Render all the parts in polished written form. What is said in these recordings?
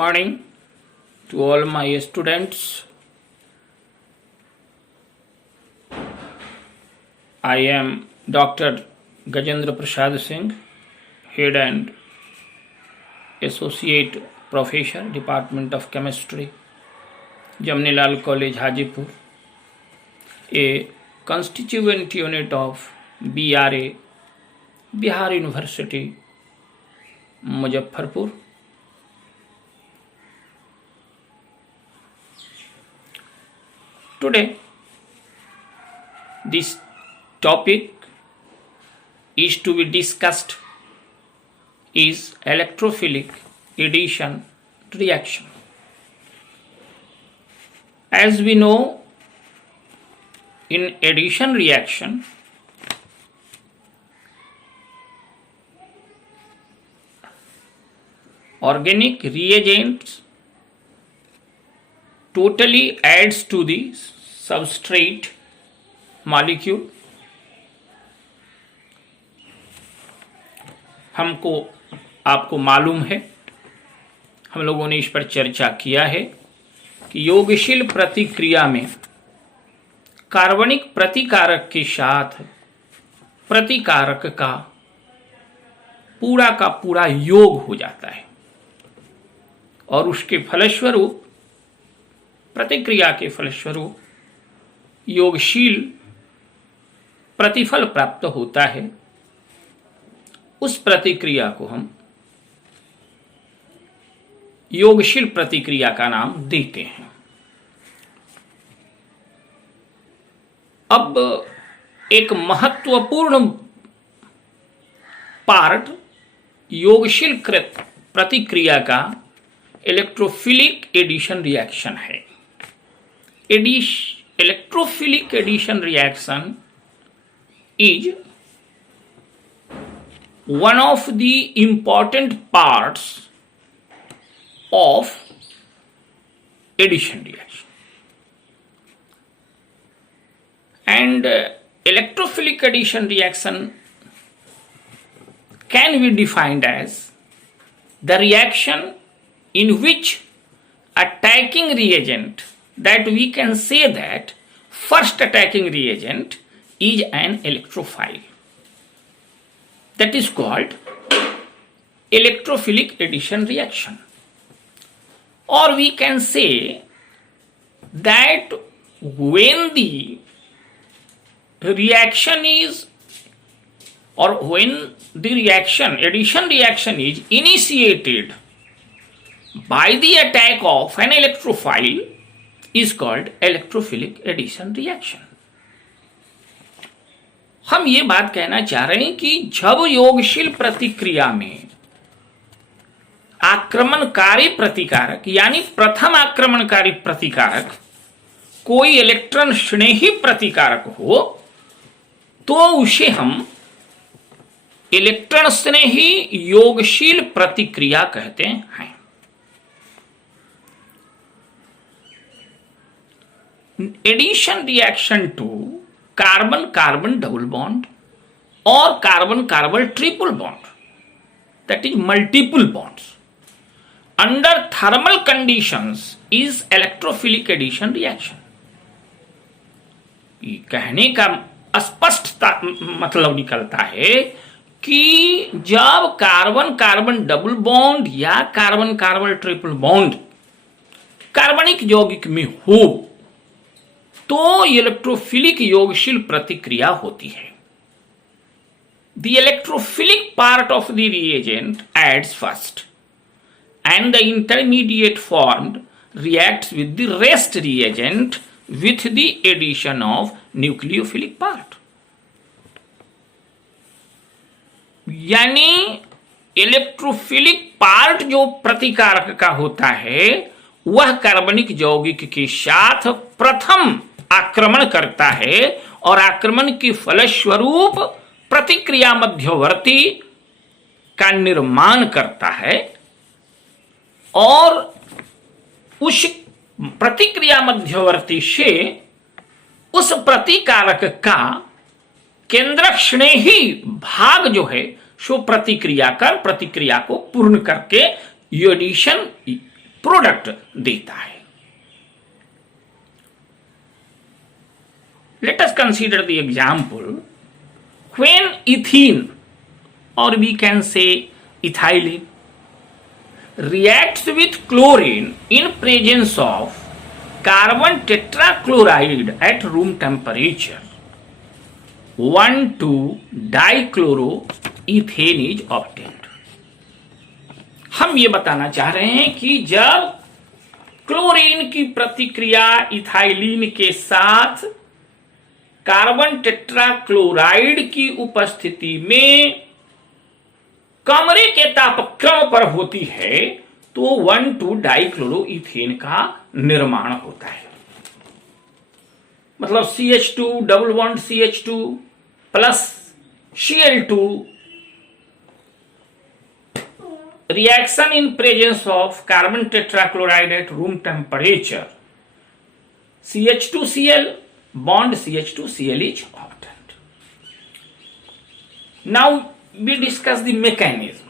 morning to all my students. I am Dr. Gajendra Prasad Singh, Head and Associate Professor, Department of Chemistry, Jamnilal College, Hajipur, a constituent unit of BRA, Bihar University, Muzaffarpur. Today, this topic is to be discussed is electrophilic addition reaction. As we know, in addition reaction, organic reagents totally adds to the substrate molecule. हमको आपको मालूम है, हम लोगों ने इस पर चर्चा किया है कि योगशील प्रतिक्रिया में कार्बनिक प्रतिकारक के साथ प्रतिकारक का पूरा योग हो जाता है और उसके फलस्वरूप प्रतिक्रिया के फलस्वरूप योगशील प्रतिफल प्राप्त होता है। उस प्रतिक्रिया को हम योगशील प्रतिक्रिया का नाम देते हैं। अब एक महत्वपूर्ण पार्ट योगशील प्रतिक्रिया का इलेक्ट्रोफिलिक एडिशन रिएक्शन है। Electrophilic addition reaction is one of the important parts of addition reaction. And electrophilic addition reaction can be defined as the reaction in which attacking reagent, that we can say that first attacking reagent is an electrophile. That is called electrophilic addition reaction. Or we can say that when the reaction is, or when the reaction, addition reaction is initiated by the attack of an electrophile, is called electrophilic addition reaction. हम ये बात कहना चाह रहे हैं कि जब योगशील प्रतिक्रिया में आक्रमणकारी प्रतिकारक यानी प्रथम आक्रमणकारी प्रतिकारक कोई इलेक्ट्रॉन स्नेही प्रतिकारक हो तो उसे हम इलेक्ट्रॉन स्नेही योगशील प्रतिक्रिया कहते हैं। Addition reaction to carbon-carbon double bond or carbon-carbon triple bond, that is multiple bonds, under thermal conditions is electrophilic addition reaction. ये कहने का स्पष्ट मतलब निकलता है कि जब कार्बन-कार्बन डबल बॉन्ड या कार्बन-कार्बन ट्रिपल बॉन्ड कार्बनिक यौगिक में हो तो इलेक्ट्रोफिलिक योगशील प्रतिक्रिया होती है। The electrophilic part of the reagent adds first and the intermediate formed reacts with the rest reagent with the addition of nucleophilic part. यानी इलेक्ट्रोफिलिक पार्ट जो प्रतिकारक का होता है वह कार्बनिक यौगिक के साथ प्रथम आक्रमण करता है और आक्रमण के फलस्वरूप प्रतिक्रिया मध्यवर्ती का निर्माण करता है और उस प्रतिक्रिया मध्यवर्ती से उस प्रतिकारक का केंद्रक स्नेही भाग जो है सो प्रतिक्रिया कर प्रतिक्रिया को पूर्ण करके एडिशन प्रोडक्ट देता है. Let us consider the example when ethene, or we can say ethylene, reacts with chlorine in presence of carbon tetrachloride at room temperature, 1,2-dichloroethane is obtained. हम ये बताना चाह रहे हैं कि जब क्लोरीन की प्रतिक्रिया इथाइलिन के साथ कार्बन टेट्राक्लोराइड की उपस्थिति में कमरे के तापक्रम पर होती है तो 1,2-डाइक्लोरोइथेन का निर्माण होता है. मतलब CH2 double bond CH2 plus Cl2 reaction in presence of carbon tetrachloride at room temperature, CH2Cl bond CH2Cl is obtained. Now we discuss the mechanism.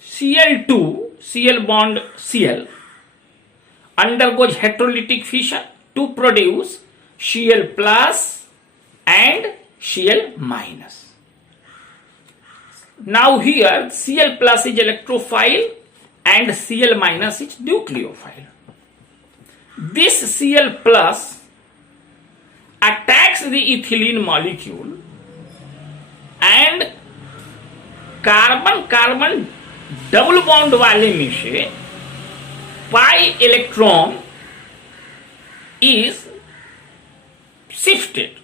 Cl2 Cl bond Cl undergoes heterolytic fission to produce Cl plus and Cl minus. Now here Cl plus is electrophile and Cl minus is nucleophile. This Cl plus attacks the ethylene molecule and carbon carbon double bond वाले में से pi electron is shifted.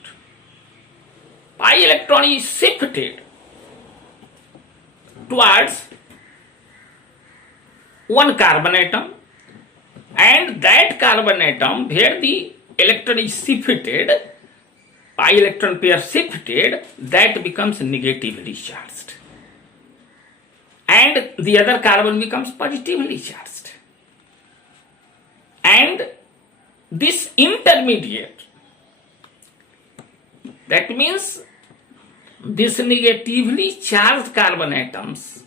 Pi electron is shifted towards one carbon atom, and that carbon atom where the electron is shifted, pi electron pair shifted, that becomes negatively charged, and the other carbon becomes positively charged, and this intermediate, that means this negatively charged carbon atoms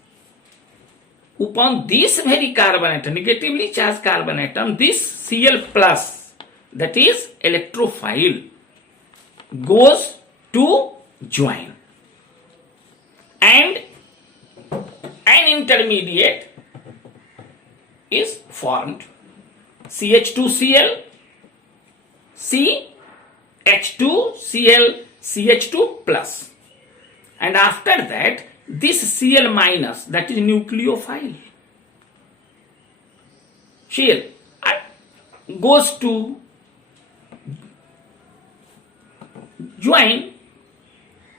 upon this very carbon atom, negatively charged carbon atom, this Cl plus, that is electrophile, goes to join, and an intermediate is formed, CH2Cl CH2Cl CH2 plus, and after that this Cl minus, that is nucleophile, Cl goes to join,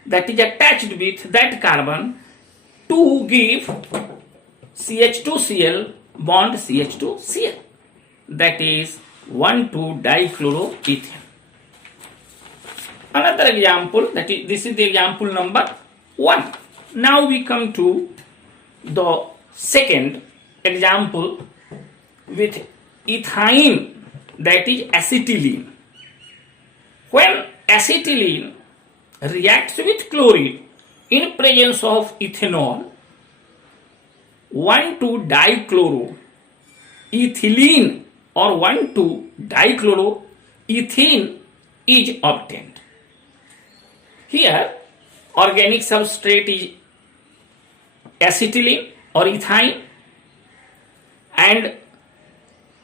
that is attached with that carbon to give CH2Cl bond CH2Cl, that is 1,2-dichloroethane. Another example, that is, this is the example number 1. Now we come to the second example with ethine, that is acetylene. When acetylene reacts with chlorine in presence of ethanol, 1,2-dichloroethylene or 1,2-dichloroethane is obtained. Here organic substrate is acetylene or ethine, and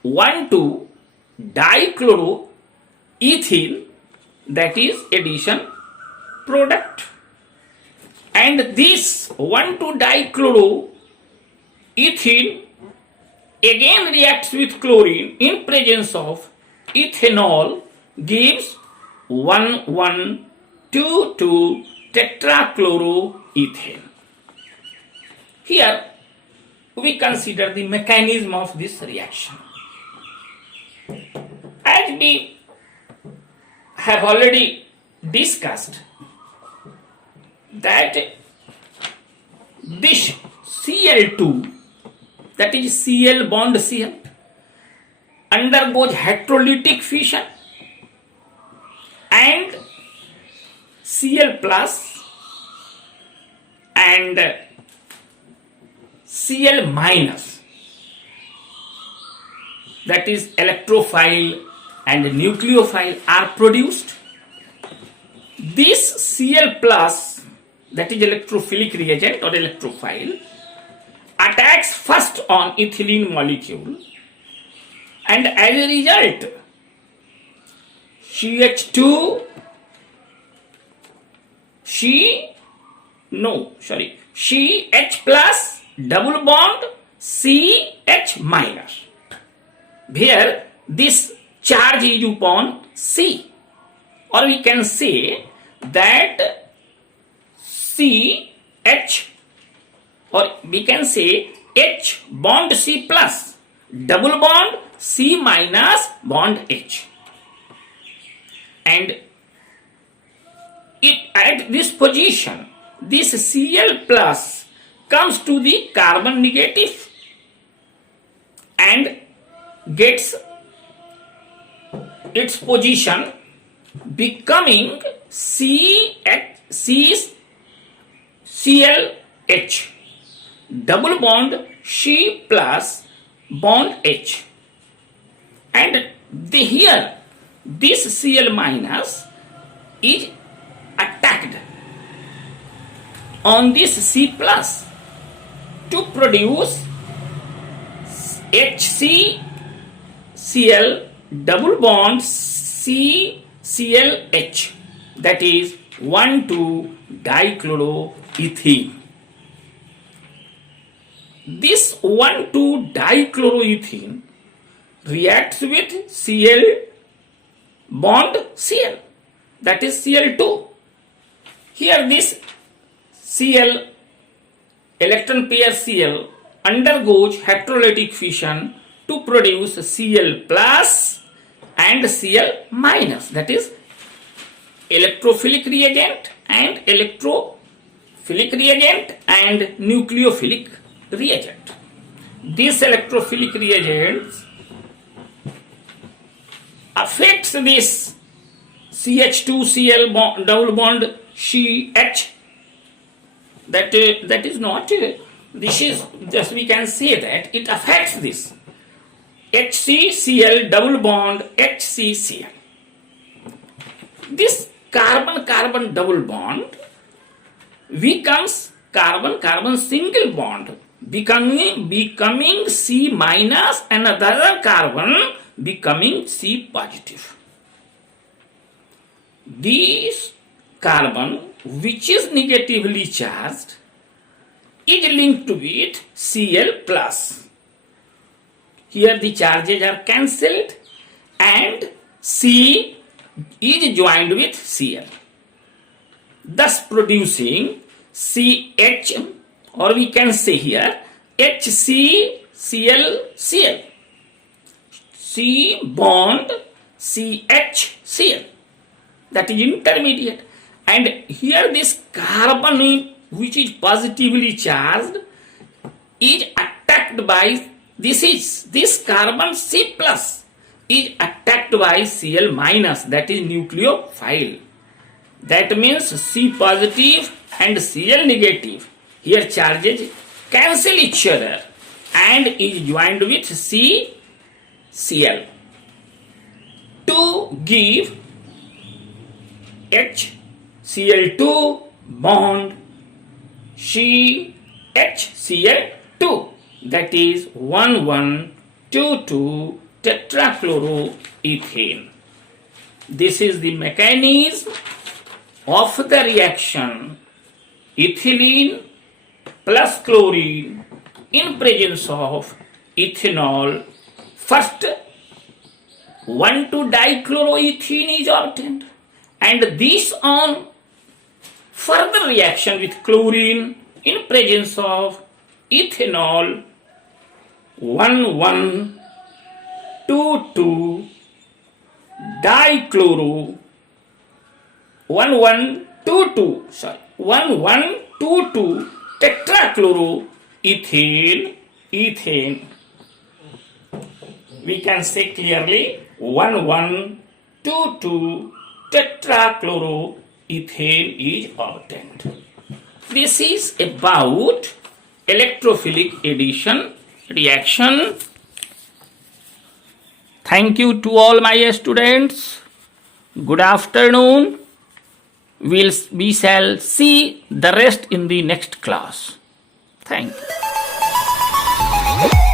1,2-dichloroethene, that is addition product, and this 1,2-dichloroethene again reacts with chlorine in presence of ethanol, gives 1,1,2,2-tetrachloroethane. Here we consider the mechanism of this reaction. As we have already discussed, that this Cl2, that is Cl bond Cl, undergoes heterolytic fission, and Cl plus and Cl minus that is electrophile and nucleophile are produced. This Cl plus, that is electrophilic reagent or electrophile, attacks first on ethylene molecule, and as a result CH2 CH plus double bond CH minus. Here this charge is upon C, or we can say that CH, or we can say H bond C plus double bond C minus bond H, and at this position this Cl plus comes to the carbon negative and gets its position becoming ClH double bond C plus bond H, and here this Cl minus is attacked on this C plus to produce HCCl double bond CClH, that is 1,2-dichloroethene. This 1,2-dichloroethene reacts with Cl bond Cl, that is Cl2. Here this Cl, electron pair Cl, undergoes electrolytic fission to produce Cl plus and Cl minus, that is electrophilic reagent and nucleophilic reagent. These electrophilic reagents affects this CH2Cl double bond CH. That is not, this is just, we can say that it affects this HCCl double bond HCCl. This carbon-carbon double bond becomes carbon-carbon single bond, becoming C minus, and another carbon becoming C positive. This carbon, which is negatively charged, is linked with Cl plus. Here the charges are cancelled and C is joined with Cl, thus producing CH, or we can say here HCClCl, C bond CHCl, that is intermediate. And here this carbon, which is positively charged, is attacked by this carbon C plus is attacked by Cl minus, that is nucleophile. That means C positive and Cl negative, here charges cancel each other and is joined with CCl to give HCl2 bond CHCl2, that is 1,1,2,2 tetrachloroethane. This is the mechanism of the reaction ethylene plus chlorine in presence of ethanol. First 1,2-dichloroethene is obtained, and this on further reaction with chlorine in presence of ethanol 1,1,2,2 dichloro 1,1,2,2 tetrachloroethane. We can say clearly 1,1,2,2 tetrachloroethane is obtained. This is about electrophilic addition reaction Thank you to all my students. Good afternoon. We shall see the rest in the next class. Thank you.